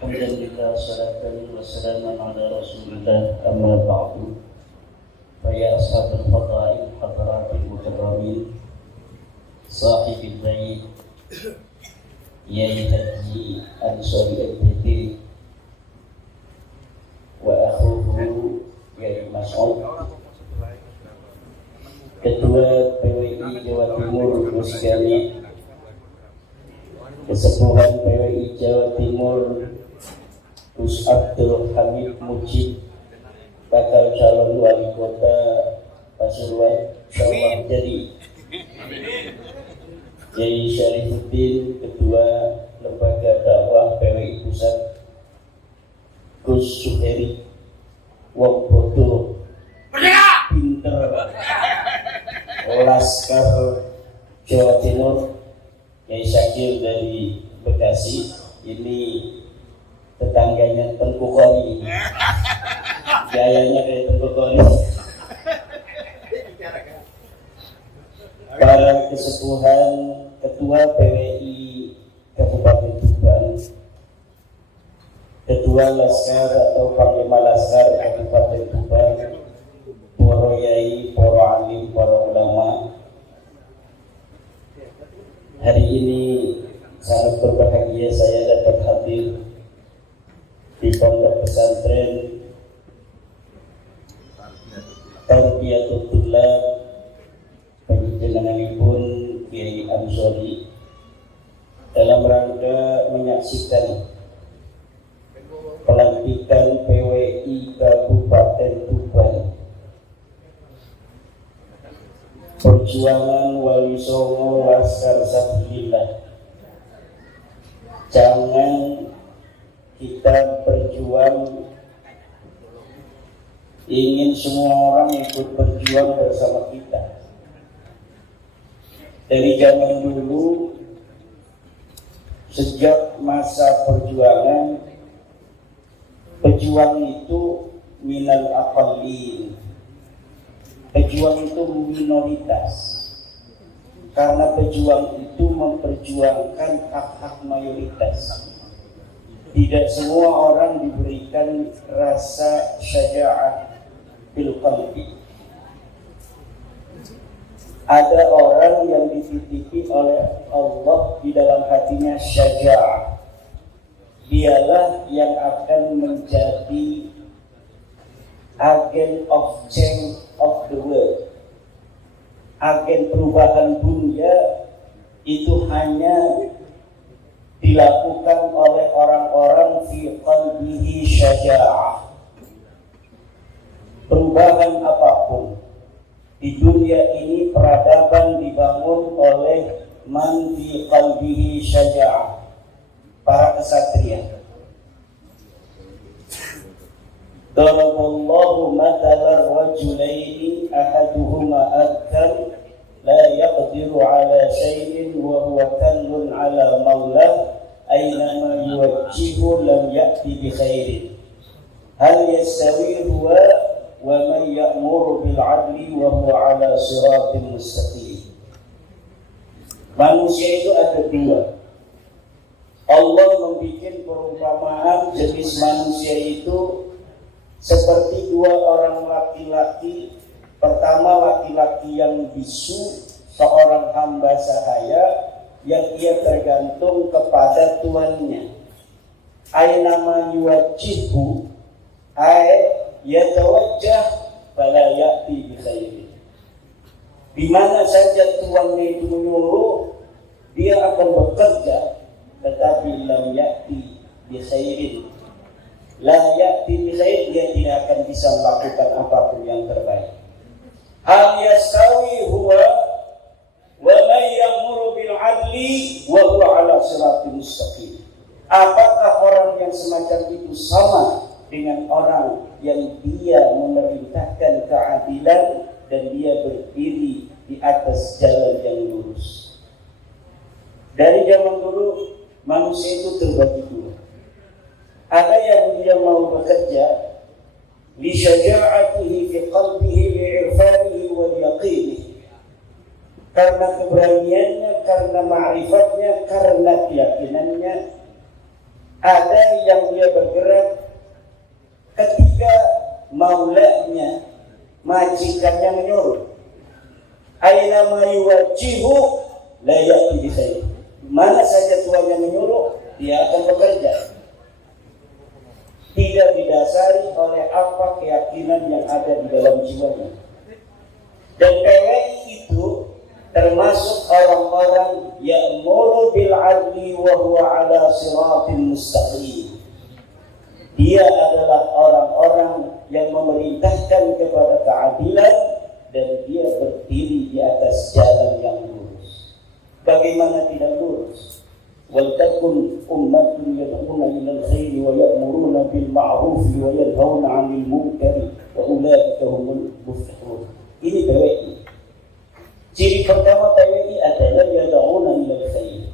Alhamdulillah, salatan wa salaman ala rasulillah, amma ba'du. Faya ashabul fadail hadaratil mukarramin, sahibil bait, Yai Haji Ansori al-Biti wa akhuhu Yai Mas'ud, Ketua PWI Jawa Timur Muskani, Kesepuhan PWI Jawa Timur Gus Abdul Hamid Mujib, bakal calon wali kota Pasuruan, insyaallah jadi. Yai Syarifuddin, Ketua Lembaga Dakwah PWI Pusat, Gus Suheri, wong bodoh, pinter, Laskar Jawa Timur, Yai Syakir dari Bekasi, ini tetangganya Tengku Kori, gayanya kayak Tengku Kori. Para kesepuhan, Ketua PWI Kabupaten Tuban, Ketua Laskar atau Panglima Laskar Kabupaten Tuban, para yai, para alim, para ulama. Hari ini sangat berbahagia saya dapat hadir di Pondok Pesantren Tarbiyatul Thullab Penjenenganipun Kiai Ansori dalam rangka menyaksikan pelantikan PWI Kabupaten Tuban, perjuangan Wali Songo Laskar Sabilillah. Jangan kita berjuang ingin semua orang ikut berjuang bersama kita. Dari zaman dulu, sejak masa perjuangan, pejuang itu minal aqallin, pejuang itu minoritas, karena pejuang itu memperjuangkan hak-hak mayoritas. Tidak semua orang diberikan rasa syaja'ah bil qalbi. Ada orang yang dititipi oleh Allah di dalam hatinya syaja'ah. Dialah yang akan menjadi agen of change of the world. Agen perubahan dunia itu hanya dilakukan oleh orang-orang fi qalbihi syaja'ah. Perubahan apapun di dunia ini, peradaban dibangun oleh man fi qalbihi syaja'ah, para kesatria. Daraballahu mathalan rajulaini ahaduhuma adkan la yaqdiru ala syai'in wa huwa kallun ala maulah aynama yuwajjihu lam ya'ti bi khairin hal yastawi huwa wa man ya'muru bil 'adli wa huwa 'ala siratin mustaqim. Manusia itu ada dua. Allah membuat perumpamaan jenis manusia itu seperti dua orang laki-laki. Pertama, laki-laki yang bisu, seorang hamba sahaya yang ia tergantung kepada tuannya. Aynama yuwajjihu ay yatawajjah fala ya'ti bi khairin. Di mana saja tuannya itu menyuruh, dia akan bekerja, tetapi lam ya'ti bi khairin. La ya'ti bi khairin, dia tidak akan bisa melakukan apapun yang terbaik. Hal yastawi huwa wa man ya'muru bil 'adli wa huwa 'ala siratin mustaqim. Apakah orang yang semacam itu sama dengan orang yang dia memerintahkan keadilan dan dia berdiri di atas jalan yang lurus? Dari zaman dulu manusia itu terbagi dua. Ada yang dia mau bekerja li syaja'atihi fi qalbihi li 'irfanihi wal yaqinihi, karena keberaniannya, karena ma'rifatnya, karena keyakinannya, Ada yang dia bergerak ketika maulanya, majikannya menyuruh. Aina ma yuwajjihu la ya'ti bisayyi. Mana saja tuannya menyuruh, dia akan bekerja. Tidak didasari oleh apa keyakinan yang ada di dalam jiwanya. Dan PWI itu termasuk orang-orang ya'muru bil 'adli wa huwa 'ala siratin mustaqim. Dia adalah orang-orang yang memerintahkan kepada keadilan dan dia berdiri di atas jalan yang lurus. Bagaimana tidak lurus? Wal takun ummatun yad'una ilal khairi wa ya'muruna bil ma'ruf wa yanhauna 'anil munkari wa ulaika humul muflihun. Ini PWI. Ciri pertama PWI adalah yad'una ilal khairi,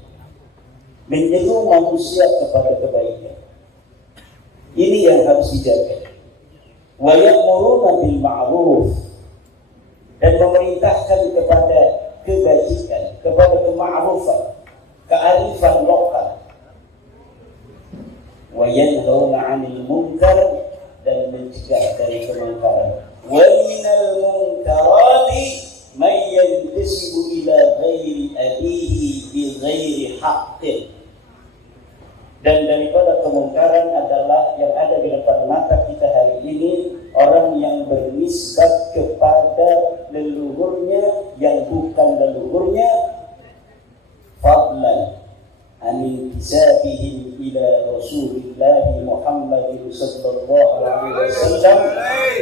menyeru manusia kepada kebaikan. Ini yang harus dijaga. Wa ya'muruna bil ma'ruf, dan memerintahkan kepada kebajikan, kepada kema'rufan, kearifan lokal. Wa yanhauna 'anil munkar, dan mencegah dari kemungkaran. Wa minal munkarati may yantasibu ila ghairi abihi bi ghairi haqqin. Dan daripada kemungkaran adalah yang ada di depan mata kita hari ini, orang yang bernisbat kepada leluhurnya yang bukan leluhurnya, fadlan anin kisabihim ila Rasulillah Muhammadin sallallahu alaihi wasallam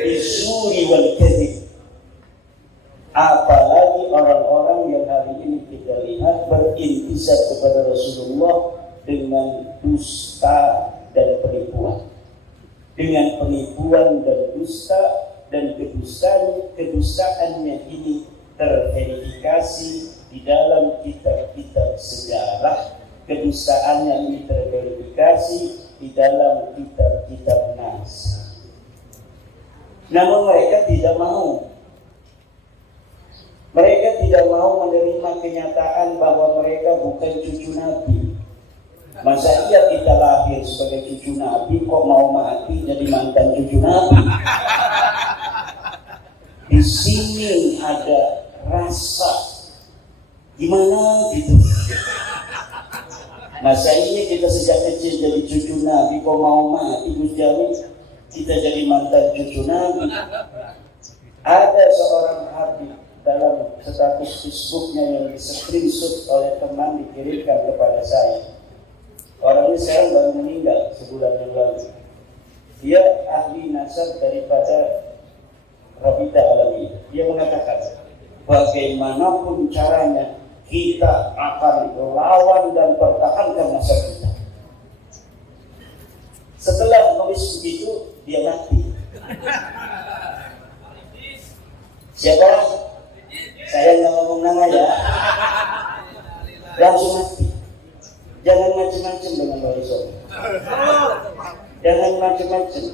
bisuri wal kadhib. Apalagi orang-orang yang hari ini kita lihat berintisab kepada Rasulullah dengan dusta dan penipuan, dengan penipuan dan dusta, dan kedustaannya ini terverifikasi di dalam kitab-kitab sejarah, kedustaannya ini terverifikasi di dalam kitab-kitab nas. Namun mereka tidak mau. Mereka tidak mau menerima kenyataan bahwa mereka bukan cucu Nabi. Masa iya kita lahir sebagai cucu Nabi kok mau mati jadi mantan cucu Nabi? Di sini ada rasa gimana gitu. Masa iya kita sejak kecil jadi cucu Nabi kok mau mati Gus Jamin kita jadi mantan cucu Nabi? Ada seorang habib dalam status Facebooknya yang di-screenshot oleh teman dikirimkan kepada saya. Orang ini sekarang baru meninggal sebulan yang lalu. Dia ahli nasab daripada Rabita Alami. Dia mengatakan bagaimanapun caranya kita akan melawan dan pertahankan nasab kita. Setelah nulis begitu dia mati. Siapa? Saya nggak ngomong nama ya. Langsung mati. Jangan macam-macam dengan Rasul. Jangan macam-macam.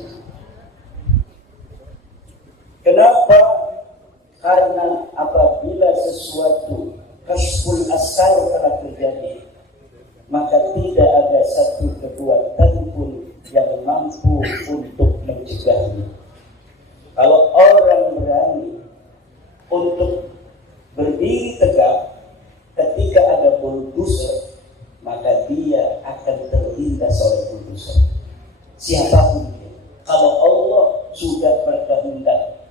Kenapa? Karena apabila sesuatu kasful asar telah terjadi, maka tidak ada satu kekuatan pun yang mampu untuk mencegahnya. Kalau orang berani untuk berdiri tegak ketika ada bulldozer, maka dia akan terlindas oleh bulldozer. Siapapun dia. Kalau Allah sudah berkehendak,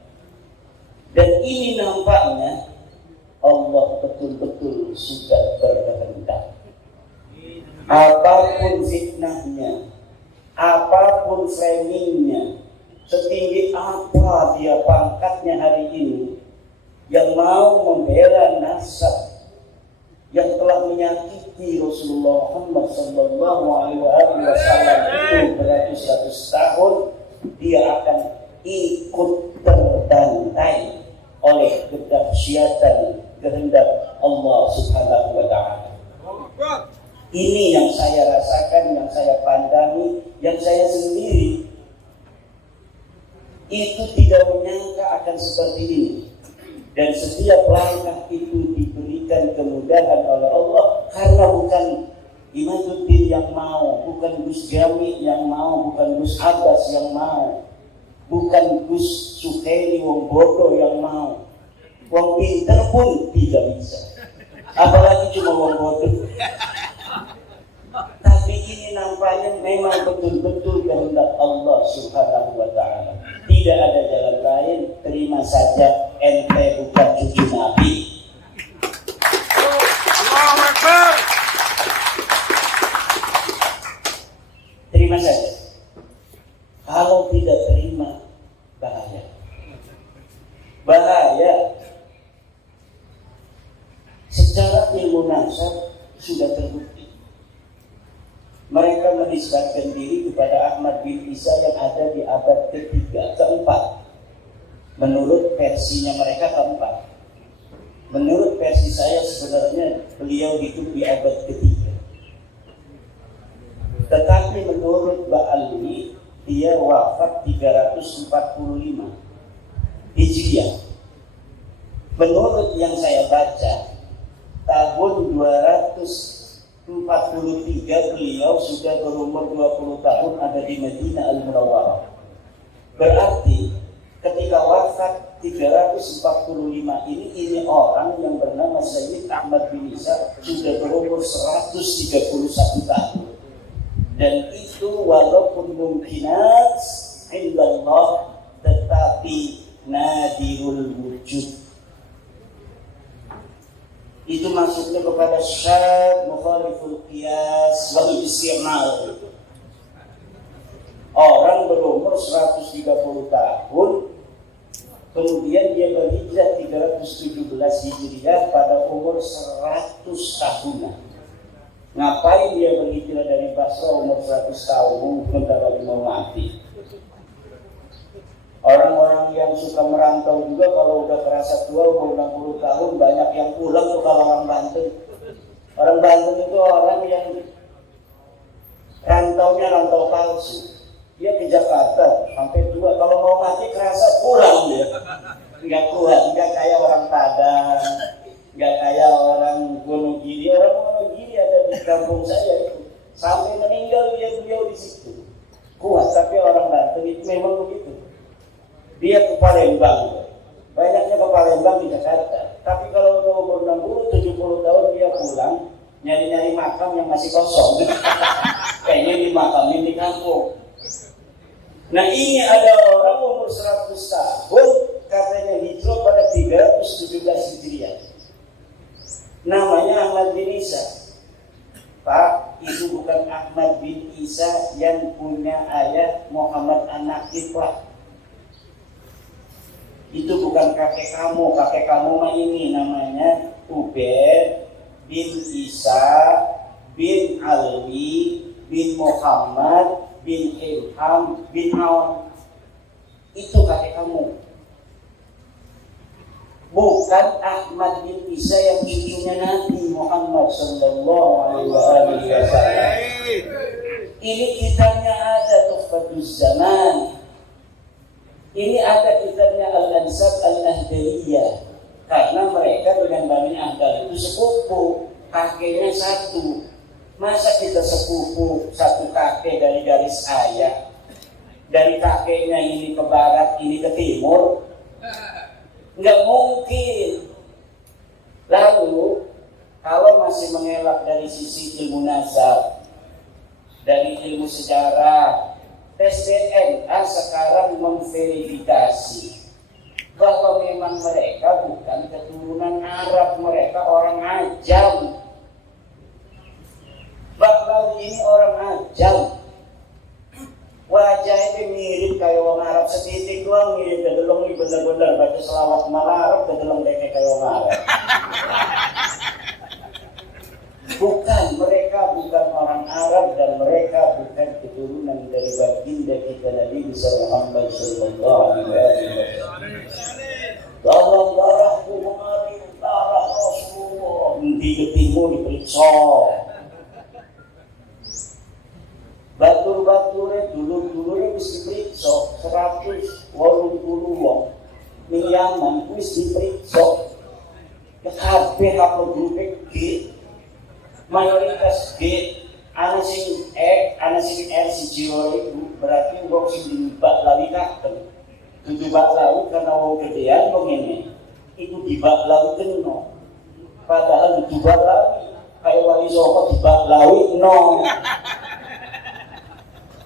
dan ini nampaknya Allah betul-betul sudah berkehendak. Apapun fitnahnya, apapun framingnya, setinggi apa dia pangkatnya hari ini, yang mau membela nasab yang telah menyakiti Rasulullah Muhammad sallallahu alaihi wasallam itu beratus-ratus tahun, dia akan ikut terbantai oleh kedahsyatan kehendak Allah Subhanahu wa taala. Ini yang saya rasakan, yang saya pandangi, yang saya sendiri itu tidak menyangka akan seperti ini. Dan setiap langkah itu diberikan kemudahan oleh Allah, karena bukan Imaduddin yang mau, bukan Gus Jami yang mau, bukan Gus Abbas yang mau, bukan Gus Suheri wong bodoh yang mau, wong pinter pun tidak bisa, apalagi cuma wong bodoh. Tapi ini nampaknya memang betul-betul kehendak Allah Subhanahu wa Ta'ala. Tidak ada jalan lain, terima saja ente bukan cucu Nabi. Terima saja. Kalau tidak terima, bahaya. Bahaya. Secara ilmu nasab sudah terbukti. Mereka menisbatkan diri kepada Ahmad bin Isa yang ada di abad ketiga, keempat. Menurut versinya mereka keempat. Menurut versi saya sebenarnya beliau hidup di abad ketiga. Tetapi menurut Ba'alwi dia wafat 345 Hijriah. Menurut yang saya baca tahun 243 beliau sudah berumur 20 tahun ada di Madinah Al-Munawwarah. Berarti ketika wafat 345 ini orang yang bernama Sayyid Ahmad bin Isa sudah berumur 131 tahun. Dan itu walaupun mungkinat indallah tetapi nadirul wujud. Itu maksudnya kepada syad mukhaliful qiyas wal isti'mal. Orang berumur 130 tahun kemudian dia berhijrah 317 Hijriah pada umur 100 tahunan. Ngapain dia berhijrah dari Basra umur 100 tahun bentar lagi mau mati? Orang-orang yang suka merantau juga kalau udah kerasa tua umur 60 tahun banyak yang pulang tuh kalau orang Banten. Orang Banten itu orang yang rantaunya rantau palsu. Dia ke Jakarta sampai tua, kalau mau mati kerasa pulang dia. Nggak kuat, nggak kayak orang Padang, nggak kayak orang Wonogiri. Orang Wonogiri ada di kampung saya itu sampai meninggal beliau di situ. Kuat, tapi orang Banten itu memang begitu. Dia ke Palembang, banyaknya ke Palembang di Jakarta. Tapi kalau udah umur 60-70 tahun dia pulang, nyari-nyari makam yang masih kosong. Kayaknya dimakamin di kampung. Nah ini ada orang umur 100 tahun, katanya hijrah pada 317 Hijriah. Namanya Ahmad bin Isa. Pak, itu bukan Ahmad bin Isa yang punya ayah Muhammad An-Naqib, Pak. Itu bukan kakek kamu mah ini namanya Ubaid bin Isa bin Alwi bin Muhammad bin Ilham bin Awan. Itu kakek kamu. Bukan Ahmad bin Isa yang cucunya Nabi Muhammad sallallahu alaihi wasallam. Ini kitabnya ada Tuhfatuz Zaman. Ini ada kitabnya Al-Ansab Al-Ahdaliyah. Karena mereka dengan Bani Ahdal itu sepupu, kakeknya satu. Masa kita sepupu satu kakek dari garis ayah, dari kakeknya ini ke barat, ini ke timur? Nggak mungkin. Lalu kalau masih mengelak dari sisi ilmu nasab, dari ilmu sejarah, tes DNA sekarang memverifikasi bahwa memang mereka bukan keturunan Arab, mereka orang Ajam. Bakal ini orang Ajam. Wajahnya mirip kayak orang Arab, setitik doang mirip, kedelong ini bener-bener baca selawat malah Arab, kedelong kayak orang Arab. Bukan, mereka bukan orang Arab dan mereka bukan keturunan dari baginda kita Nabi Muhammad sallallahu alaihi wasallam. Dalam darahku mengalir darah Rasulullah. Di ketimu diperiksa. Batur-baturnya dulu-dulunya bisa diperiksa 180 wong. Miliaman bisa diperiksa. Kabeh apa grup G mayoritas G, ana sing E, anak sing si Jiwa itu berarti wong sing dibak lawi kaken. Dudu bak lawi karena wong gedean wong ini itu dibak lawi keno. Padahal dudu bak lawi kayak wali Songo dibak lawi no.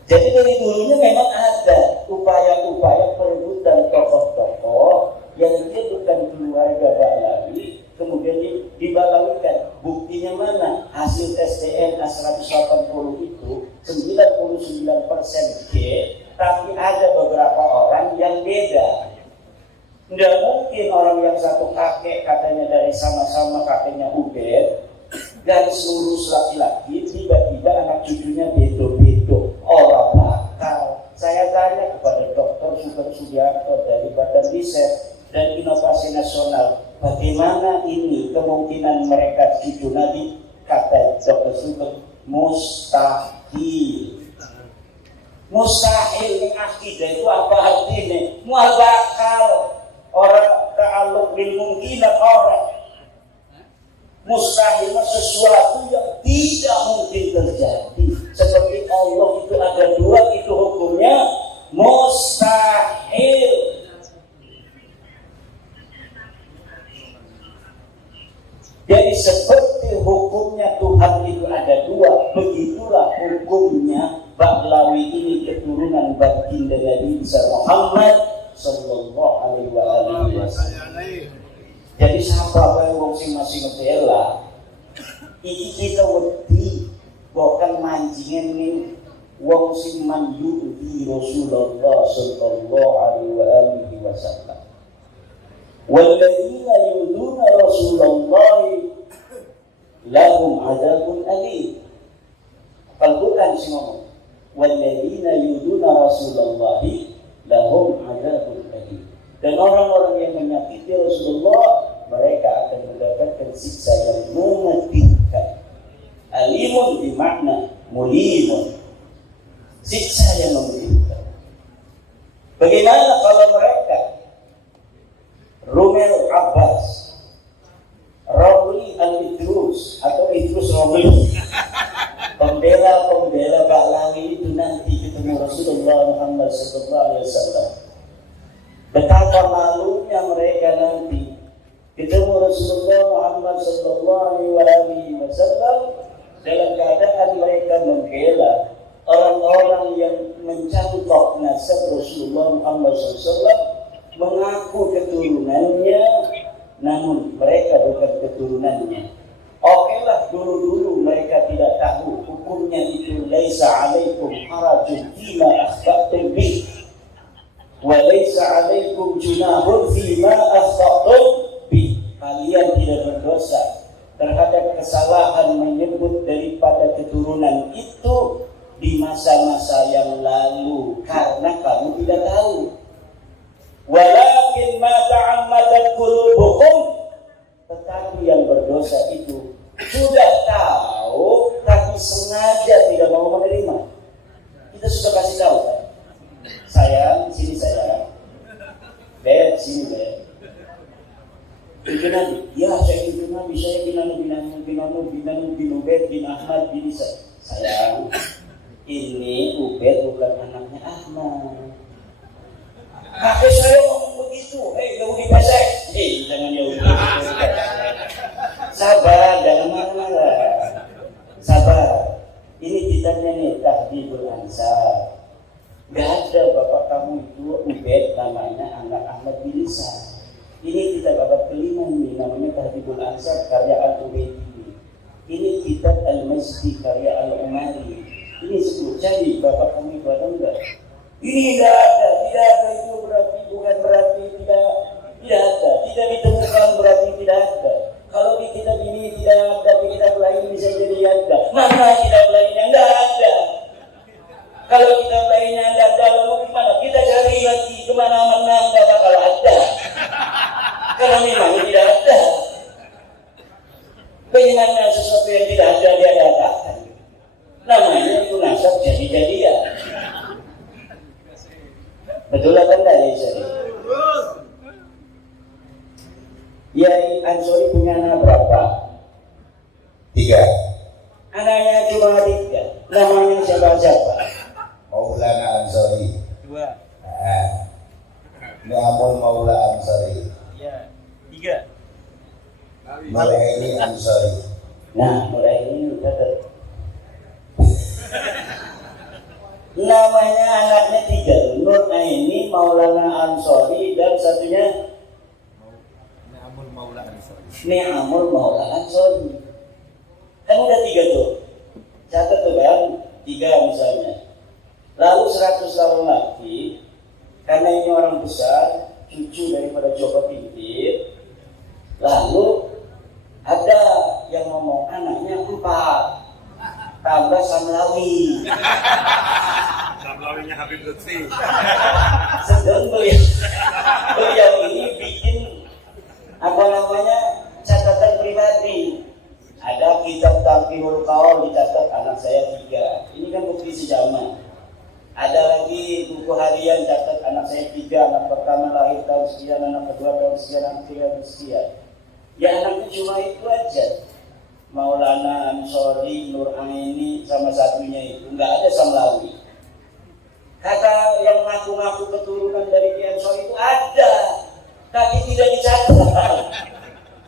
Jadi dari dulunya memang ada upaya-upaya perebutan tokoh-tokoh yang dia bukan keluarga Bahlawi, kemudian dibalawikan. Buktinya mana? Hasil tes DNA 180 itu 99% G, tapi ada beberapa orang yang beda. Tidak mungkin orang yang satu kakek katanya dari sama-sama kakeknya Ubed, garis lurus laki-laki, tiba-tiba anak cucunya bedo-bedo. Orang bakal. Saya tanya kepada Dr. Sugeng Sugiarto dari Badan Riset dan Inovasi Nasional, bagaimana ini kemungkinan mereka cucu Nabi? Kata Dr. Sugeng, mustahil. Mustahil yang akidah itu apa artinya? Mual bakal. Orang ta'aluk bil mungkinat orang. Mustahil sesuatu yang tidak mungkin terjadi. Seperti Allah itu ada dua, itu hukumnya mustahil. Jadi seperti hukumnya Tuhan itu ada dua, begitulah hukumnya Bahlawi ini keturunan baginda Nabi Muhammad sallallahu alaihi wasallam. Jadi siapa yang wong sing masih ngebela, iki kita wedi bukan mancingen nih wong sing manju di Rasulullah sallallahu alaihi wasallam. Walladzina yuduna Rasulullah lahum adzabun alim. Al-Quran sing ngomong, walladzina yuduna Rasulullah lahum adzabun alim. Dan orang-orang yang menyakiti Rasulullah, mereka akan mendapatkan siksa yang memedihkan. Alimun bermakna mulimun, siksa yang memedihkan. Bagaimana kalau mereka Rumel Abbas, Romli al-Idrus atau Idrus Romli, pembela-pembela Bahlawi itu nanti ketemu Rasulullah Muhammad SAW. Betapa malunya mereka nanti ketemu Rasulullah Muhammad SAW dalam keadaan mereka membela orang-orang yang mencakup nasab Rasulullah Muhammad SAW, mengaku keturunannya, namun mereka bukan keturunannya. Oke lah, dulu-dulu mereka tidak tahu hukumnya itu laisa alaikum harajun fima akhtatum bih wa laisa alaikum junahun fima akhtatum bih. Kalian tidak berdosa terhadap kesalahan menyebut daripada keturunan itu di masa-masa yang lalu karena kamu tidak tahu. Walakin ma ta'ammadat qulubukum, tetapi yang berdosa itu sudah tahu tapi sengaja tidak mau menerima. Kita sudah kasih tahu kan? Sayang, sini sayang. Beb, sini beb. Itu Nabi, ya saya itu Nabi, saya bin Ubed bin Ahmad bin Isa. Sayang, ini Ubed bukan anaknya Ahmad. Kakek saya ngomong begitu, Yahudi pesek. Jangan Yahudi pesek. Sabar, jangan marah-marah. Sabar. Ini kitabnya nih, Tahdhibul Ansar. Gak ada bapak kamu itu Ubed namanya anak Ahmad bin Isa. Ini kitab abad kelima ini namanya Tahdhibul Ansar karya Al-Ubaidi. Ini kitab Al-Masdi karya Al-Umari. Ini sebut jadi bapak kamu itu ada enggak? Ini tidak ada itu berarti bukan berarti tidak ada, tidak ditemukan berarti tidak ada. Kalau di kitab ini tidak ada, di kitab lain bisa jadi ada. Mana kitab lainnya enggak ada? Kalau kitab lainnya ada, kalau gimana? Kita cari lagi kemana-mana enggak bakal ada. Kalau memang tidak ada, bagaimana sesuatu yang tidak ada diadakan? Namanya itu nasab jadi-jadian. Betul apa enggak ya Syari? Yai Ansori punya anak berapa? 3. Anaknya cuma 3. Namanya siapa? Maulana Ansori. 2. Ini Amul Maula Ansori. Iya. 3. Mulaini Ansori. Nah, mulai ini udah namanya anaknya 3, Nur Aini, Maulana Ansori, dan satunya Ni'amul Maula Ansori. Ni'amul Maula Ansori. Kan udah 3 tuh. Catat tuh kan, 3 misalnya. Lalu 100 tahun lagi, karena ini orang besar, cucu daripada Joko Pintir, lalu ada yang ngomong anaknya 4 tambah Samlawi. Samlawinya Habib Lutfi. Sedang beliau ini bikin catatan pribadi. Ada kitab Taqiyul Qaul, dicatat anak saya 3. Ini kan bukti sejaman. Ada lagi buku harian, catat anak saya 3, anak pertama lahir tahun sekian, anak kedua tahun sekian, anak ketiga tahun sekian. Ya anaknya cuma itu aja. Maulana Ansori, Nur Aini, sama satunya itu. Nggak ada Samlawi. Kata yang ngaku-ngaku keturunan dari Kiai Ansori itu ada, tapi tidak dicatat.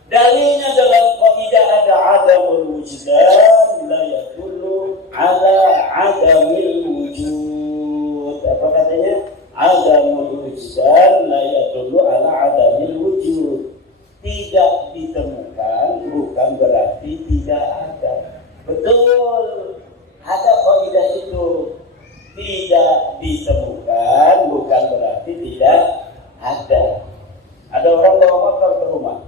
Dalilnya dalam qaidah ada adamul wujdan la yadullu ala adamil wujud. Apa katanya? Adamul wujdan la yadullu ala adamil wujud. Tidak ditemukan bukan berarti tidak ada. Betul, ada kaidah itu. Tidak ditemukan bukan berarti tidak ada. Ada orang bawa motor ke rumah,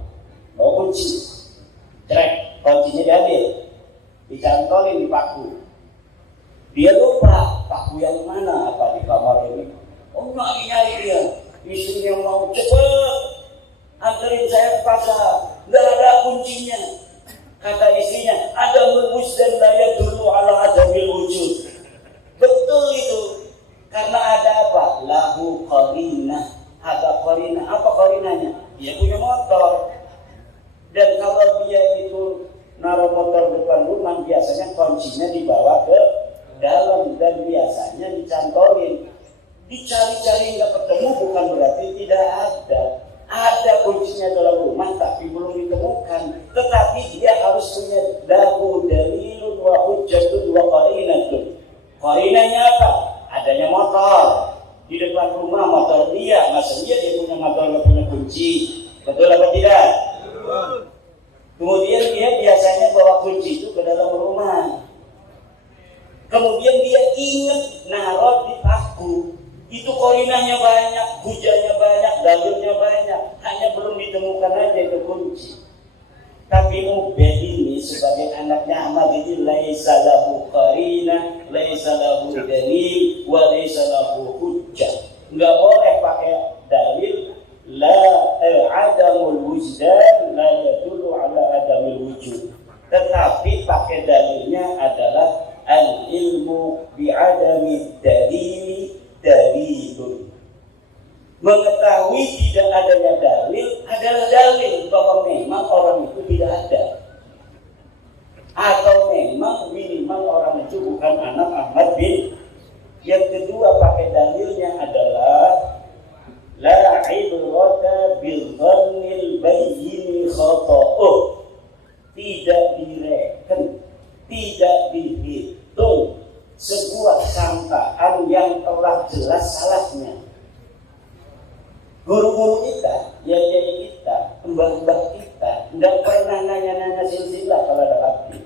bawa kunci, trek, kuncinya diambil, dicantolin di paku. Dia lupa paku yang mana, apa di kamar ini. Oh, nyari dia, istrinya mau cepet anterin saya ke pasar, nggak ada kuncinya. Kata istrinya, ada mulmus dan daya dulu ala adamil wujud. Betul itu, karena ada apa? Lahu qarinah. Ada qarinah. Apa qarinahnya? Dia punya motor. Dan kalau dia itu naruh motor depan rumah, biasanya kuncinya dibawa ke dalam dan biasanya dicantolin. Dicari-cari nggak ketemu bukan berarti tidak ada. Ada kuncinya dalam rumah tapi belum ditemukan. Tetapi dia harus punya lahu dalilun wa hujjatun wa qarinatun. Qarinahnya apa? Adanya motor di depan rumah, motor dia. Masa dia punya motor nggak punya kunci? Betul apa tidak? Betul. Kemudian dia biasanya bawa kunci itu ke dalam rumah. Kemudian dia ingat naruh di paku. Itu qarinahnya banyak, hujahnya banyak, dalilnya banyak. Hanya belum ditemukan aja itu kunci. Tapi Ubed ini sebagai anaknya Ahmad ini laisa lahu qarinah, laisa lahu dalil, wa laisa lahu hujjah. Enggak boleh pakai dalil adamul wujdan la yadullu ala adamil wujud. Tetapi pakai dalilnya adalah al ilmu bi adami dalili dalilun. Mengetahui tidak adanya dalil adalah dalil bahwa memang orang itu tidak ada, atau memang minimal orang itu bukan anak Ahmad bin. Yang kedua pakai dalilnya adalah la ibrata bil dhannil bayyin khata'uh. Tidak direken, tidak dihitung sebuah sangkaan yang telah jelas salahnya. Guru-guru kita, yaya kita, mbah-mbah kita, tidak pernah nanya-nanya silsilah kalau ada hati.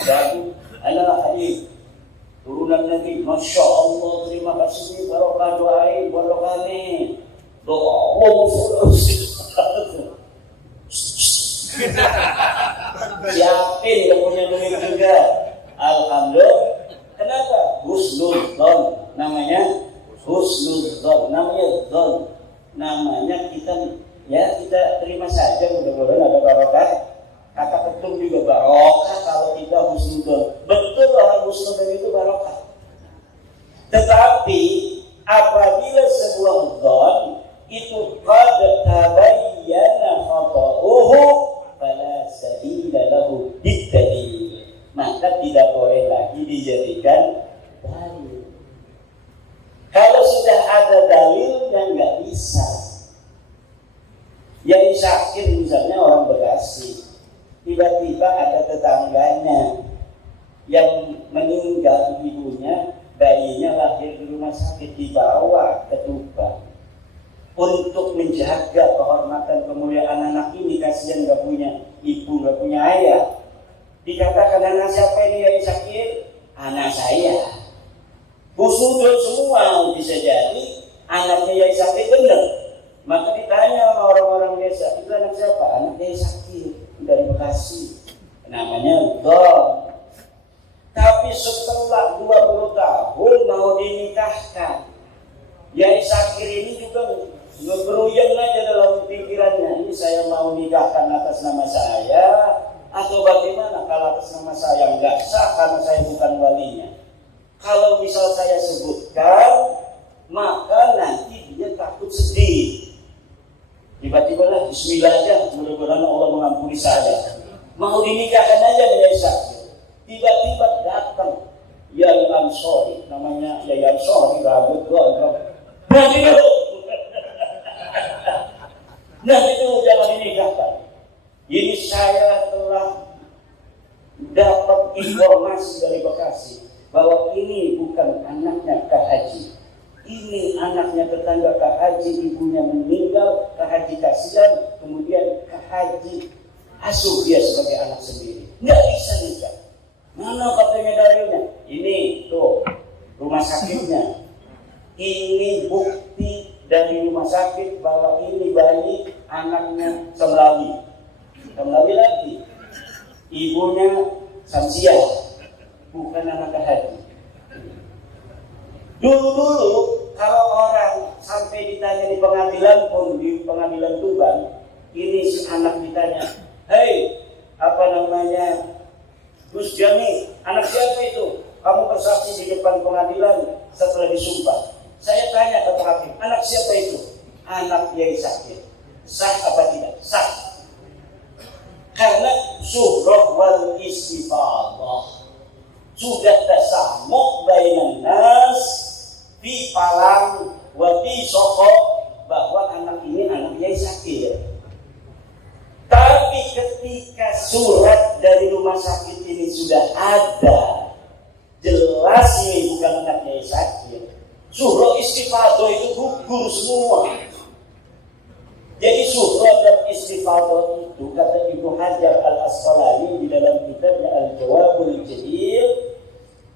Dan anak hadis turunan Nabi, Masya Allah, terima kasih, barokah doain, barokah nih. Doa, siapin yang punya duit juga. Alhamdulillah. Kenapa? Husnudzon, namanya husnudzon, namanya dzon. Namanya kita terima saja, mudah-mudahan ada barokah. Kata ketum juga barokah kalau kita husnudzon. Betul orang husnudzon itu barokah. Tetapi apabila sebuah dzon itu qad tabayyana khata'uhu fala sabila lahu bid-dalil, maka tidak boleh lagi dijadikan sakit dibawa ke Tuban untuk menjaga kehormatan kemuliaan anak ini. Kasihan gak punya ibu, gak punya ayah. Dikatakan anak siapa ini yang sakit? Anak saya. Busudul semua bisa jadi anaknya yang sakit benar. Maka ditanya sama orang-orang desa, itu anak siapa? Anak yang sakit dari Bekasi. Namanya Don. Tapi setelah 20 tahun mau dinikahkan, Yai Sakir ini juga ngegeruyang aja dalam pikirannya. Ini saya mau nikahkan atas nama saya atau bagaimana? Kalau atas nama saya enggak sah karena saya bukan walinya. Kalau misal saya sebutkan, maka nanti dia takut sedih. Tiba-tiba lah bismillah aja, mudah-mudahan Allah mengampuni saya. Mau dinikahkan aja dengan Yai Sakir. Tiba-tiba datang Yai Ansori, namanya Yai Ansori, rambut gondrong. Nanti dulu jangan dinikahkan. Ini saya telah dapat informasi dari Bekasi bahwa ini bukan anaknya Kak Haji. Ini anaknya tetangga Kak Haji, ibunya meninggal, Kak Haji kasihan, kemudian Kak Haji asuh dia sebagai anak sendiri. Nggak bisa nikah. Mana katanya dalilnya? Ini tuh rumah sakitnya. Ini bukti dari rumah sakit bahwa ini bayi anaknya Semlawi. Semlawi lagi. Ibunya Samsia, bukan anak Haji. Dulu kalau orang sampai ditanya di pengadilan pun, di pengadilan Tuban, ini si anak ditanya, hei, apa namanya, Gus Jami, anak siapa itu? Kamu bersaksi di depan pengadilan setelah disumpah. Saya tanya ke hakim, anak siapa itu? Anak Yai Sakir. Sah apa tidak? Sah. Karena surah wal istifadah sudah tasamuk bainan nas fi palang wa fi sokok bahwa anak ini anak Yai Sakir. Tapi ketika surat dari rumah sakit ini sudah ada, jelas ini bukan anak Yai Sakir. Surah istifadah itu gugur semua. Jadi surah dan istifadah itu kata Ibnu Hajar Al-Asqalani di dalam kitabnya Al-Jawabul Jadid,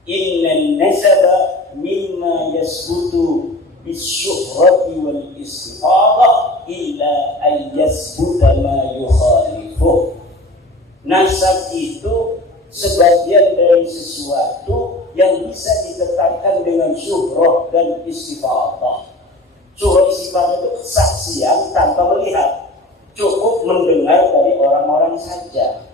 innan nasaba mimma yasbutu bisyuhrati wal istifadah illa an yasbuta ma yukhalifuh. Nasab itu sebagian dari sesuatu yang bisa ditetapkan dengan syuhrah dan istifadah. Syuhrah istifadah itu kesaksian tanpa melihat, cukup mendengar dari orang-orang saja.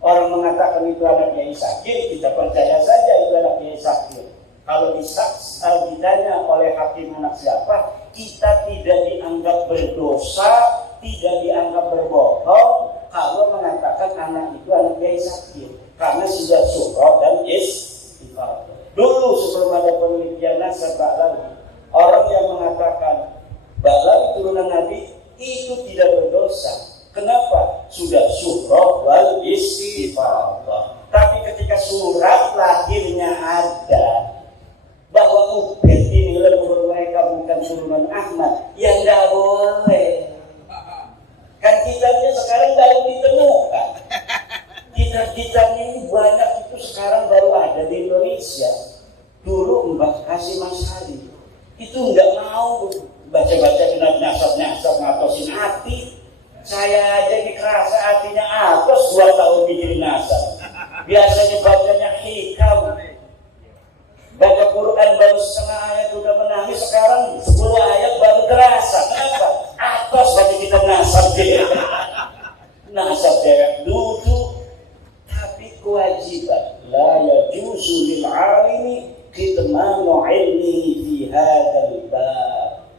Orang mengatakan itu anak Yai Sakir, kita percaya saja itu anak Yai Sakir. Kalau ditanya oleh hakim anak siapa, kita tidak dianggap berdosa, tidak dianggap berbohong kalau mengatakan anak itu anak Yai Sakir, karena sudah syuhrah dan istifadah. Dulu sebelum ada penelitian nasab Ba'lawi, orang yang mengatakan Ba'lawi turunan Nabi itu tidak berdosa. Kenapa? Sudah syuhrah wal istifadah. Tapi ketika surat lahirnya ada bahwa Ubed ini leluhur mereka bukan turunan Ahmad, ya tidak boleh. Kan kitabnya sekarang baru ditemukan. Kitab-kitabnya ini banyak itu sekarang baru ada di Indonesia. Dulu Mbah Hasyim Asy'ari itu nggak mau baca-baca nasab-nasab ngatosin hati. Saya aja ini kerasa hatinya atos 2 tahun bikin nasab. Biasanya bacanya hikam. Baca Quran baru setengah ayat udah menangis, sekarang 10 ayat baru terasa. Kenapa? Atos baca kitab nasab dia. Nasab dia duduk. Tapi kewajiban la yajuzu lil alimi kitmanu ilmihi fi hadzal bab.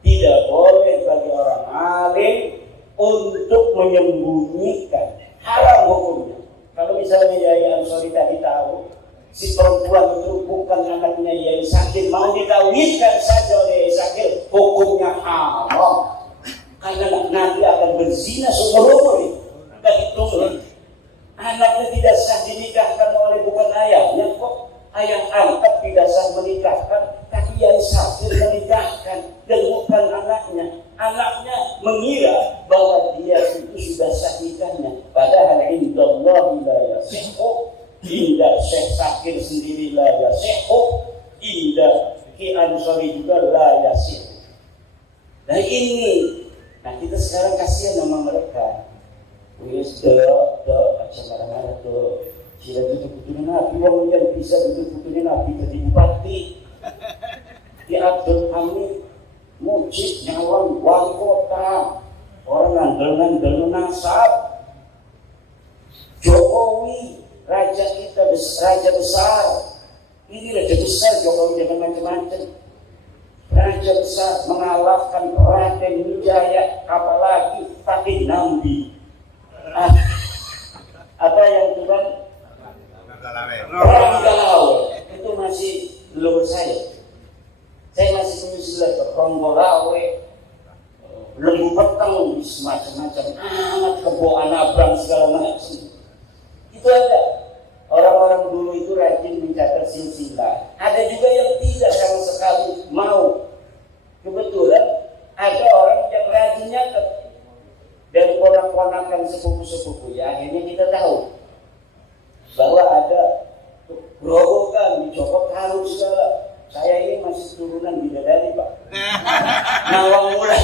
Tidak boleh bagi orang alim untuk menyembunyikan, haram hukumnya. Kalau misalnya Yai Ansori tadi tahu si perempuan itu bukan anaknya Yai Sakir, mau dikawinkan saja oleh Yai Sakir, hukumnya haram. Karena nanti akan berzina seumur umur. Kita hitung anaknya tidak sah dinikahkan oleh bukan ayahnya kok. Ayah angkat tidak sah menikahkan, tapi Kiai Syakir menikahkan dan bukan anaknya. Anaknya mengira bahwa dia itu sudah sah nikahnya. Padahal indallahi la yasihhu, indah Syekh Syakir sendiri la yasihhu, indah Ki Ansori juga la yasihhu. Nah ini, nah kita sekarang kasihan sama mereka. Wis aja marah-marah tuh. Sila tutup-tutupin Nabi, wong yang bisa tutup-tutupin Nabi jadi bupati. Di Abdul Hamid, Mujib, Nyawang, wali kota, orang ngandel-ngandel nasab. Jokowi, raja kita, raja besar. Ini raja besar, Jokowi jangan macam-macam. Raja besar mengalahkan Raden Wijaya, apalagi tapi Nambi. Apa yang Tuhan? Orang galau itu masih belum saya masih menyusul Ronggolawe, Lembu Petang, macam-macam amat keboan abang segala macam. Itu ada orang-orang dulu itu rajin mencatat silsilah. Ada juga yang tidak sama sekali mau. Kebetulan ada orang yang rajin nyatet dan ponak-ponakan sepupu-sepupu. Ya akhirnya kita tahu bahwa ada gerobokan dicopot harus segala. Saya ini masih turunan bidadari Pak. Nawang mulai.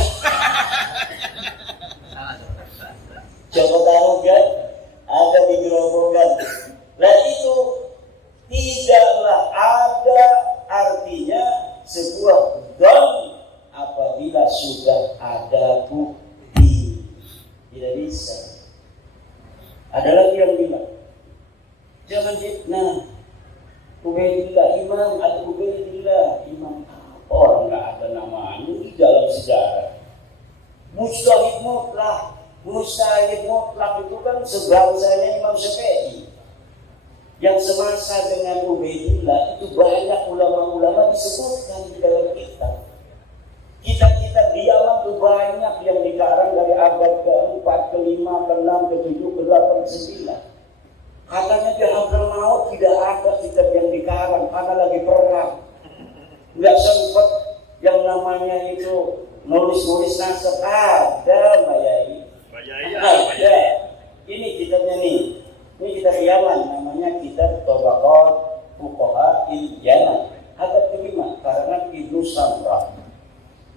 Copot arogan ada di gerobokan. Nah itu tidaklah ada artinya sebuah don apabila sudah ada bukti. Tidak bisa. Ada lagi yang bilang jangan fitnah. Ubaidillah imam atau Ubaidillah imam, orang nggak ada namanya di dalam sejarah. Mujtahid mutlak itu kan sebangsanya Imam Syafi'i yang semasa dengan Ubaidillah itu banyak ulama-ulama disebutkan di dalam kitab. Kitab-kitab di Yaman itu banyak yang dikarang dari abad ke-4, ke-5, ke-6, ke-7, ke-8, ke-9. Katanya di Hadramaut Maut tidak ada kitab yang dikarang karena lagi perang. Nggak sempat yang namanya itu nulis-nulis nasab. Ada Mbak Yai. Ada. Ini kitabnya nih. Ini kitab Yaman namanya kitab Tabaqat Fuqaha Yaman. Ada kelima karangan Ibnu Samrah.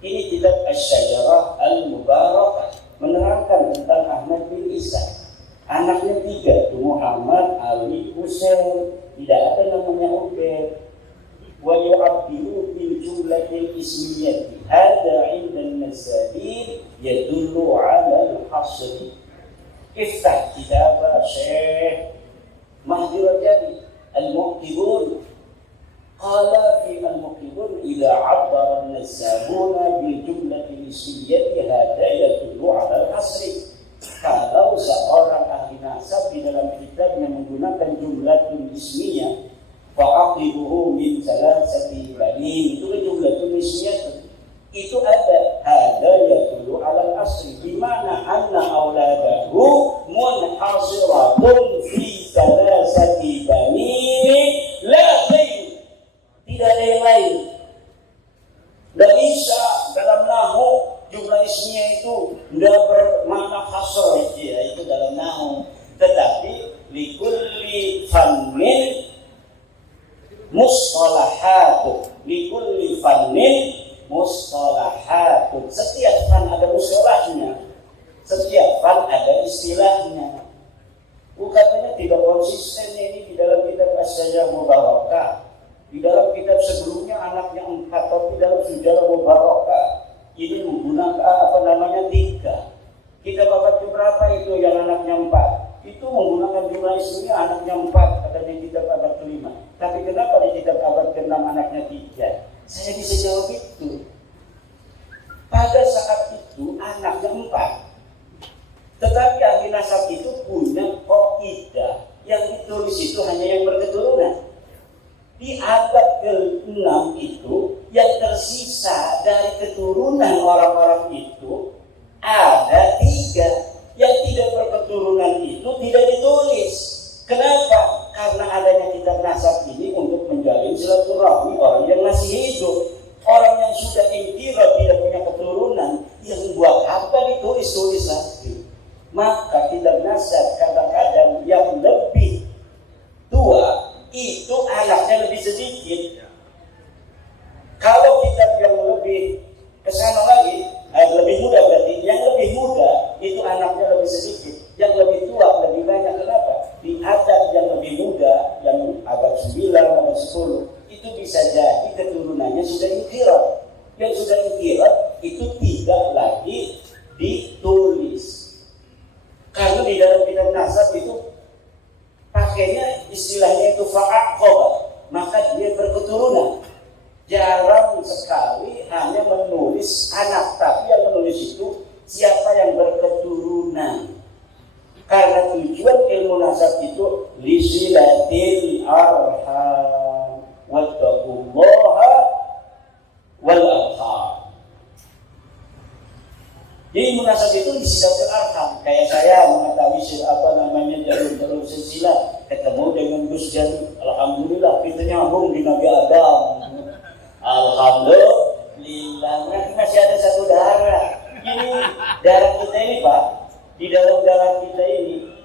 Ini kitab Asy-Syajarah Al-Mubarakah menerangkan tentang Ahmad bin Isa. Anaknya 3, Muhammad, Ali, Husain. Tidak ada namanya Ubaid. Wa yu'abbiru bil jumlatil ismiyyati. Hada 'inda an-nasabil yadullu 'ala al-hasr. Iftah kitab Syekh Mahdi Rajabi Al-Muqtibun. Qala fi al-Muqtibun idza 'abbara an-nasabuna bil jumlatil ismiyyati hada yadullu 'ala al-hasr. Kalau seorang ahli nasab di dalam kitabnya menggunakan jumlatun ismiyah, fa'aqibuhu min salasati banin, itu kan jumlatun ismiyah itu ada yadullu 'ala al-asri, di mana anna auladahu munhasiratun fi salasati banin la ghair, tidak ada yang lain. Dan bisa dalam nahwu jumlah ismiyah itu tidak bermakna hasr ya, itu dalam nahwu, tetapi likulli fannin mustalahatun, likulli fannin mustalahatun. Setiap fan ada mustalahnya, setiap fan ada istilahnya. Bukannya tidak konsisten ini di dalam kitab Asy-Syajarah Mubarakah, di dalam kitab sebelumnya anaknya 4, tapi dalam Syajarah Mubarakah ini menggunakan 3. Kita baca berapa itu yang anaknya 4? Itu menggunakan jumlah ismnya anaknya 4, kata di kitab abad ke-5. Tapi kenapa di kitab abad ke-6 anaknya 3? Saya bisa jawab itu. Pada saat itu anaknya 4. Tetapi ahli nasab itu punya kaidah yang ditulis itu hanya yang berketurunan. Di abad ke-6 itu yang tersisa dari keturunan orang-orang itu ada 3. Yang tidak berketurunan itu tidak ditulis. Kenapa? Karena adanya kitab nasab ini untuk menjalin silaturahmi orang yang masih hidup. keturunannya sudah inqirab. Yang sudah inqirab itu tidak lagi ditulis. Karena di dalam kitab nasab itu pakainya istilahnya itu fa'aqoba, maka dia berketurunan. Jarang sekali hanya menulis anak, tapi yang menulis itu siapa yang berketurunan. Karena tujuan ilmu nasab itu lisilatil arham wattaqullaha wal arham. Jadi ilmu nasab itu lisilatil arham. Kayak saya mengetahui jalur silsilah, ketemu dengan Gus Jan, alhamdulillah kita nyambung di Nabi Adam. Alhamdulillah, nanti masih ada satu darah. Ini darah kita ini Pak, di dalam darah kita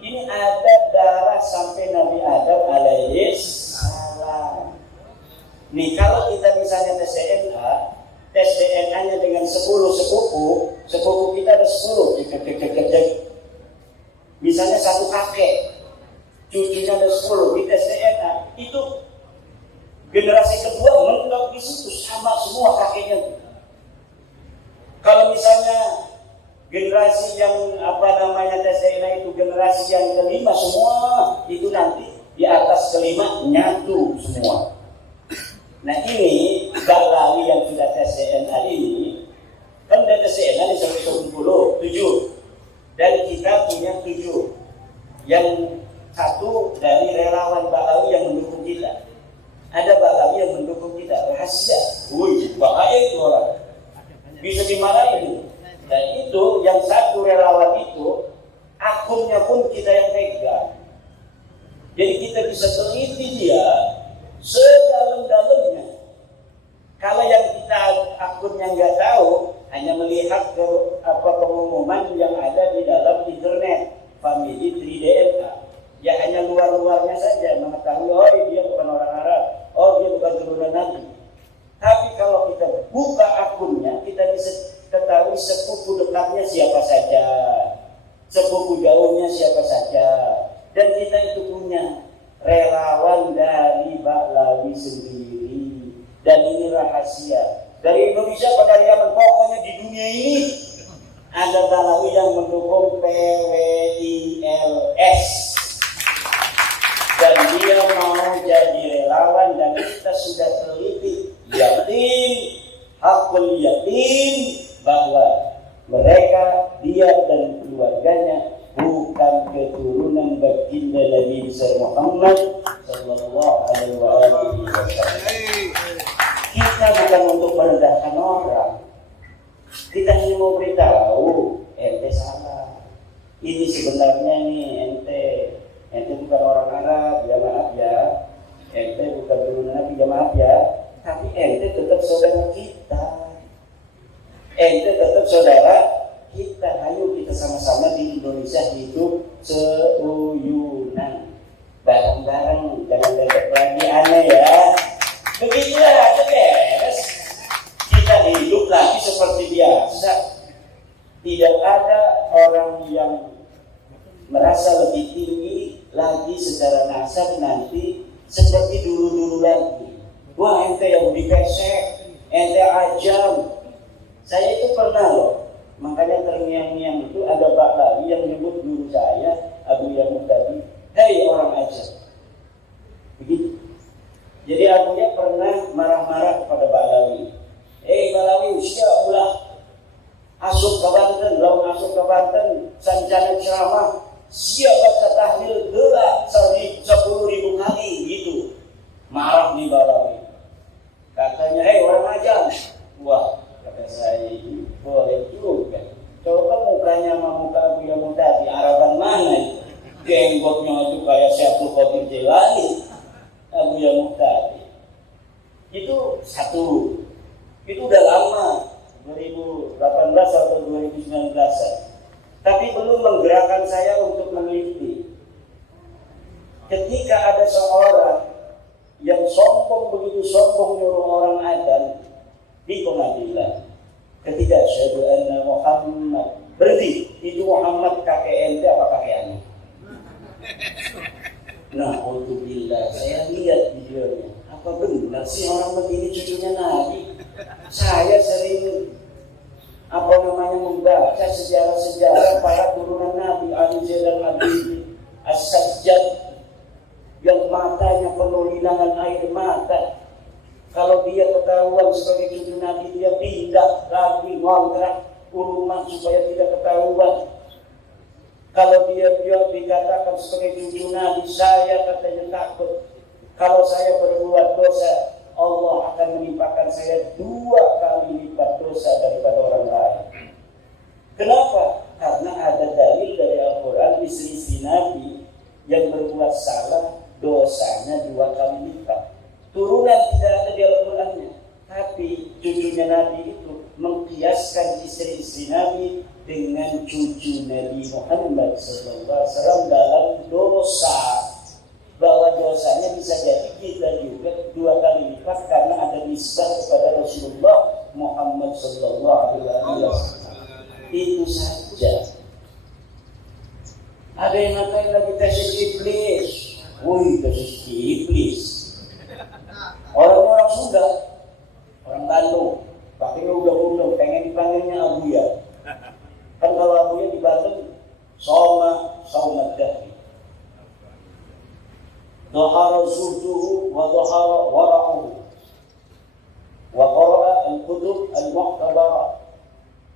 ini ada darah sampai Nabi Adam alaihissalam. Nih kalau kita misalnya tes DNA-nya dengan 10 sepupu kita ada 10, misalnya satu kakek, cucunya ada 10, di tes DNA, itu generasi kedua mentok di situ sama semua kakeknya. Kalau misalnya generasi yang tes DNA itu generasi yang kelima semua itu nanti di atas kelima nyatu semua. Nah ini Bahlawi yang sudah tes DNA ini kan tes DNA di 170 dan kita punya 7. Yang satu dari relawan Bahlawi yang mendukung kita. Ada Bahlawi yang mendukung kita rahasia. Bahaya itu orang. Bisa dimarahin. Dan itu yang satu relawan itu akunnya pun kita yang pegang. Jadi kita bisa teliti dia sedalam-dalamnya. Kalau yang kita akunnya nggak tahu, hanya melihat pengumuman yang ada di dalam internet, family tree DNA, ya hanya luar-luarnya saja mengetahui, oh dia bukan orang Arab, oh dia bukan turunan Nabi. Tapi kalau kita buka akunnya, kita bisa ketahui sepupu dekatnya siapa saja, sepupu jauhnya siapa saja, dan kita itu punya relawan dari Bahlawi sendiri, dan ini rahasia dari Indonesia pada Yaman. Pokoknya di dunia ini ada Bahlawi yang mendukung PWILS, dan dia mau jadi relawan, dan kita sudah teliti yakin, hakul yakin bahwa mereka, dia dan keluarganya bukan keturunan baginda Nabi Muhammad sallallahu alaihi wasallam. Kita bukan untuk merendahkan orang. Kita hanya mau beritahu, ente salah. Ini sebenarnya nih ente bukan orang Arab, ya maaf ya. Ente bukan turunan Nabi, ya maaf ya. Tapi ente tetap saudara kita. Ente tetap saudara kita. Ayo kita sama-sama di Indonesia hidup seuyunan, bareng-bareng, jangan bebek lagi aneh ya. Begitulah beres. Kita hidup lagi seperti biasa. Tidak ada orang yang merasa lebih tinggi lagi secara nasab nanti seperti dulu-dulu lagi. Wah ente yang dipesek, ente ajam. Saya itu pernah loh, makanya terngiang-ngiang itu ada Bahlawi yang menyebut guru saya, Abu Yamud tadi, hei orang ajam. Begitu. Jadi Abunya pernah marah-marah kepada Bahlawi. Bahlawi, usia ulah asup ke Banten, lawan asup ke Banten, sancana ceramah, siap baca tahlil gelap 10.000 kali gitu. Marah nih Bahlawi. Katanya, orang ajam. Wah, kata saya, boleh juga. Coba mukanya sama muka Abu Yamud tadi, Araban mana itu? Jenggotnya itu kayak Syekhul Qadir Jilani. Abu Yamud tadi. Itu satu. Itu udah lama, 2018 atau 2019. Tapi belum menggerakkan saya untuk meneliti. Ketika ada seorang yang begitu sombong nyuruh orang adzan di pengadilan, ketika asyhadu anna Muhammad, berhenti, itu Muhammad kakek ente apa kakek anda? Nah, alhamdulillah, saya lihat videonya. Apa Apa benar sih orang begini cucunya Nabi? Saya sering membaca sejarah-sejarah para turunan Nabi Ali dan Abi As-Sajjad yang matanya penuh linangan air mata. Kalau dia ketahuan sebagai cucu Nabi, dia pindah lagi ngontrak rumah supaya tidak ketahuan. Kalau dia dikatakan sebagai cucu Nabi, saya katanya takut. Kalau saya berbuat dosa, Allah akan menimpakan saya 2 kali lipat dosa daripada orang lain. Kenapa? Karena ada dalil dari Al-Quran, istri Nabi yang berbuat salah, dosanya 2 kali lipat. Turunan tidak ada di Al-Qurannya, tapi cucunya Nabi itu mengkiaskan istri Nabi dengan cucu Nabi Muhammad SAW dalam dosa, bahwa dosanya bisa jadi kita juga 2 kali lipat karena ada nisbah kepada Rasulullah Muhammad SAW. Itu saja. Ada yang ngapain lagi tesis iblis? Wih, tesis iblis. Orang-orang Sunda, orang Bandung, pakai undang-undang, pengen dipanggilnya Abuya. Kan kalau Abuya di Bandung, Soma Dahri. Dhahara zuhduhu wa dhahara wara'uhu. Wa qara'a al-kutub al-mu'tabara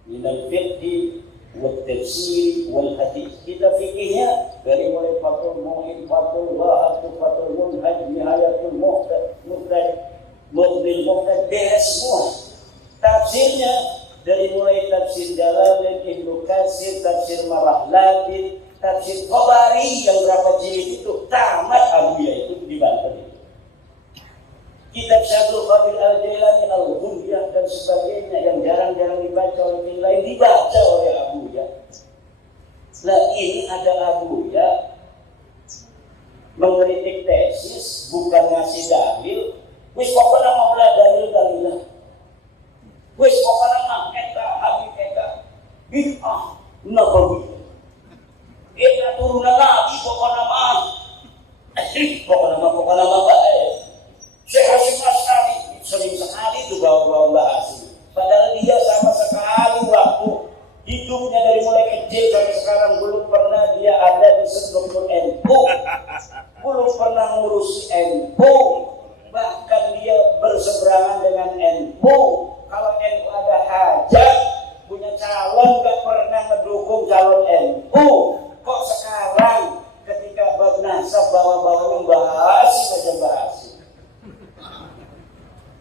min al-fiqh wal-tafsir wal-hadith. Kita fikihnya dari mulai Fathul Mu'in, Fathul Wahab, Fathul Munhaj, Nihayatul Muhtad, Muqbil Muhtad, beres semua. Tafsirnya dari mulai tafsir Jalalain, Ibnu Katsir, tafsir Marahlatin, tafsir Tabari yang berapa jilid itu tamat Abuya itu di Banten. Kitab Syaikhul Qadir Al-Jailani, Al-Ghunyah dan sebagainya yang jarang-jarang dibaca oleh yang lain dibaca oleh Abuya. Nah ini ada Abuya mengkritik tesis, bukan ngasih dalil. Wis pokoknya maulah dalil-dalilah. Wis pokoknya mah eta habib eta bid'ah nabawi. Eta turunan Nabi pokoknya mah. Pokoknya mah baik. Syekh Hasyim Asy'ari sering sekali itu bawa-bawa bahas. Padahal dia sama sekali waktu hidupnya dari mulai kecil sampai sekarang belum pernah dia ada di struktur NU, belum pernah ngurusi NU, bahkan dia berseberangan dengan NU. Kalau NU ada hajat punya calon gak pernah mendukung calon NU. Kok sekarang ketika bernasab bawa-bawa membahas aja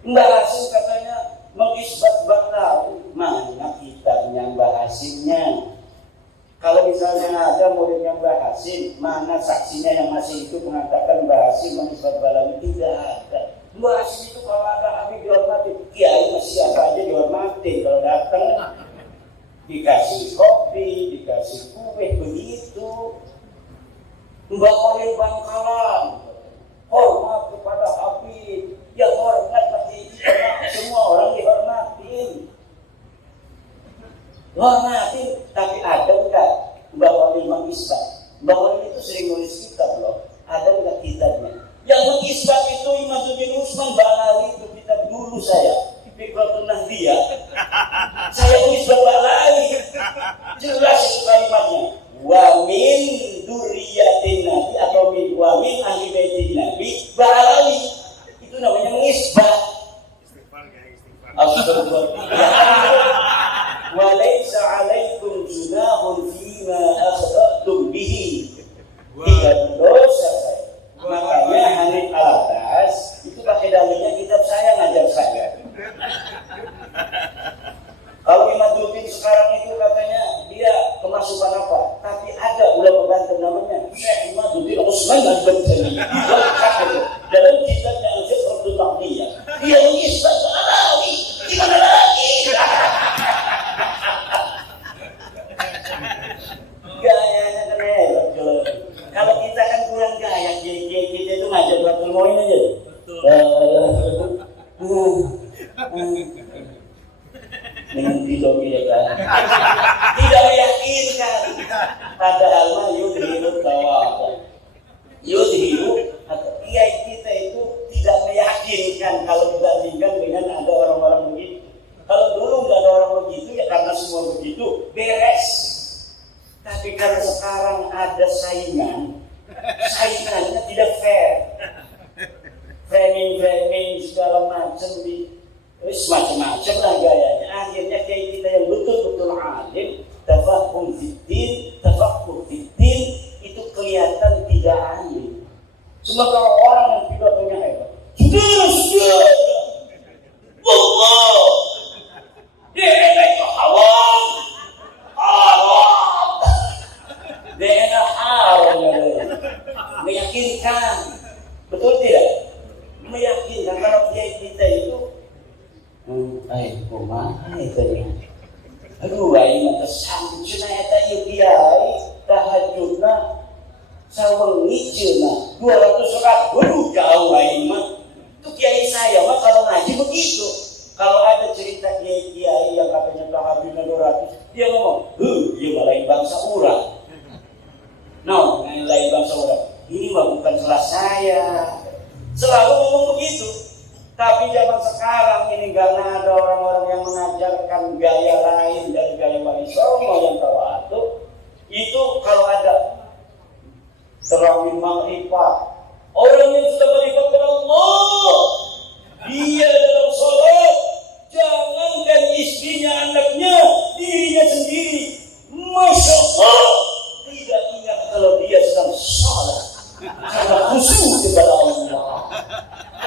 Mbak Hasim katanya mengisbat baknawi, mana kitabnya Mbak Hasimnya? Kalau misalnya ada muridnya Mbak Hasim, mana saksinya yang masih itu mengatakan Mbak Hasim mengisbat baknawi? Tidak ada. Mbak Hasim itu kalau ada habib dihormati, kiai masih siapa aja dihormati. Kalau datang dikasih kopi, dikasih kue, begitu. Mbak Khalil Bangkalan, hormat kepada habib. Ya hormat pasti semua orang dihormatin. Hormatin, tapi ada enggak Mbak Khalil mengisbat? Mbak Khalil itu sering nulis kitab loh. Ada enggak kitabnya? Yang mengisbat itu Imaduddin Usman Balawi itu kitab dulu saya. Fiqhul Nahdiyah. Saya mengisbat Balawi. Jelas itu kalimatnya. Wa min dzurriyyatin Nabi atau wa min ahli baitin Nabi Balawi. Itu namanya mengisbat. Wa laisa 'alaikum junahun fima akhta'tum bihi. Tidak dosa saya. Makanya Hanif Al-Atas itu pakai dalilnya kitab saya ngajar saya. Kalau Imaduddin sekarang itu katanya dia kemasukan apa? Tapi ada ulama Banten namanya Syekh Imaduddin Usman Al-Bantani. Dalam kitabnya Al-Fiqh Nahdiyah, dia mengisbat Balawi. Gimana lagi? Gayanya kan hebat loh. Kalau kita kan kurang gaya, kita itu ngajak Fathul Mu'in aja. Tidak meyakinkan. Padahal mah yudhiru tawaf. Yudhiru atau kiai kita itu tidak meyakinkan. ringan kalau dibandingkan dengan ada orang-orang begitu. Kalau dulu nggak ada orang begitu ya karena semua begitu beres. Tapi kalau sekarang ada saingannya tidak fair. Framing segala macam macam-macam lah gayanya. Akhirnya kayak kita yang betul-betul alim, tafaqquh fiddin, tafaqquh fiddin itu kelihatan tidak alim. Cuma kalau orang yang pidatonya hebat, sudah, Allah, dia itu haram, dia haram, meyakinkan, betul tidak? Meyakinkan kalau dia kita itu, kumaha itu ya? Aduh, ini mah kesambut cina eta ieu kiai tahajudna sawengi cenah 200 rakaat. Waduh, jauh aing mah. Itu kiai saya mah kalau ngaji begitu. Kalau ada cerita kiai yang katanya tahajudna 200, dia ngomong, ieu mah lain bangsa urang. Lain bangsa urang. Ini mah bukan salah saya. Selalu ngomong begitu. Tapi zaman sekarang ini karena ada orang-orang yang mengajarkan gaya lain dari gaya Wali Songo yang tawadhu, itu kalau ada terawih maghribah, orang yang sudah beribadah kepada Allah, dia dalam sholat, jangankan istrinya, anaknya, dirinya sendiri, Masya Allah, tidak ingat kalau dia sedang sholat, karena khusyuk kepada Allah.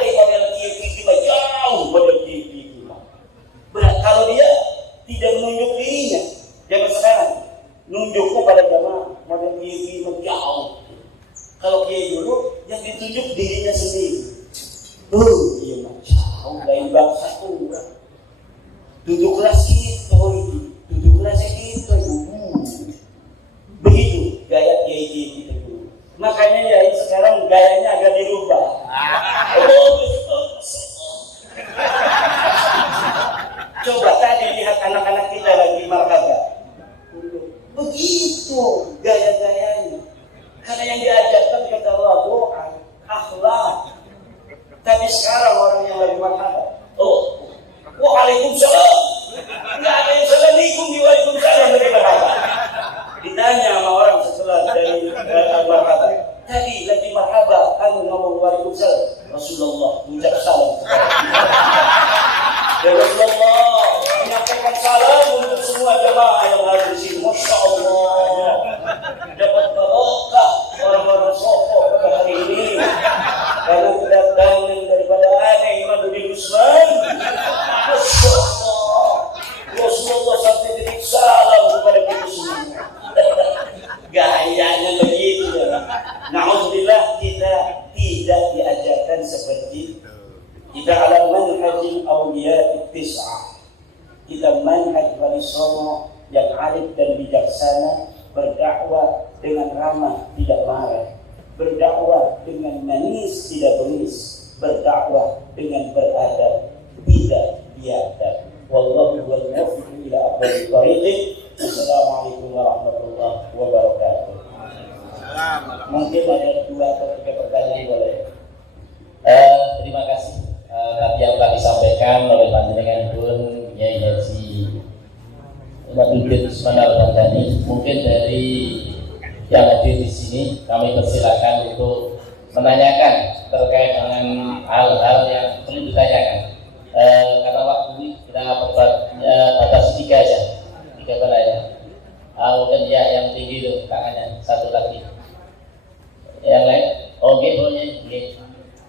Model TV jauh model TV. Berat kalau dia tidak menunjuk dirinya. Zaman sekarang nunjuknya pada jamaah model TV jauh. Kalau kiai dulu yang ditunjuk dirinya sendiri. Iya mah jauh lain bangsa urang. Duduklah situ, duduklah situ. Begitu gaya kiai kita dulu. Makanya ya sekarang gayanya agak dirubah. Coba tadi lihat anak-anak kita lagi marhaban. Begitu gaya-gayanya. Karena yang diajarkan kata Allah doa, akhlak. Tapi sekarang orang yang lagi marhaban, waalaikumsalam. Enggak ada yang assalamualaikum di waalaikumsalam lagi marhaban. Ditanya sama orang setelah dari marhaban. Tadi lagi marhaban, ngomong waalaikumsalam. Rasulullah mengucap salam dan Rasulullah menyampaikan salam untuk semua jemaah yang hadir di sini. Masya Allah, dapat barokah orang-orang sokok pada hari ini karena kedatangan daripada aneh Imam bin Usman. Masya Allah, Rasulullah sampai titik salam kepada kita semua. Gayanya begitu ya. Na'udzubillah, kita tidak diajarkan seperti kita ala manhajil awliya tis'ah. Kita manhaj Wali Songo yang arif dan bijaksana, berdakwah dengan ramah tidak marah, berdakwah dengan manis tidak bengis, berdakwah dengan beradab tidak biadab. Wallahu wal muwaffiq ila aqwamit thoriq. Assalamualaikum warahmatullahi wabarakatuh. Mungkin ada 2 atau 3 pertanyaan boleh. Terima kasih tadi yang telah disampaikan oleh panjenengan pun Kiai Haji Maduddin Usman Al-Bandani. Mungkin dari yang hadir di sini kami persilakan untuk menanyakan terkait dengan hal-hal yang perlu ditanyakan.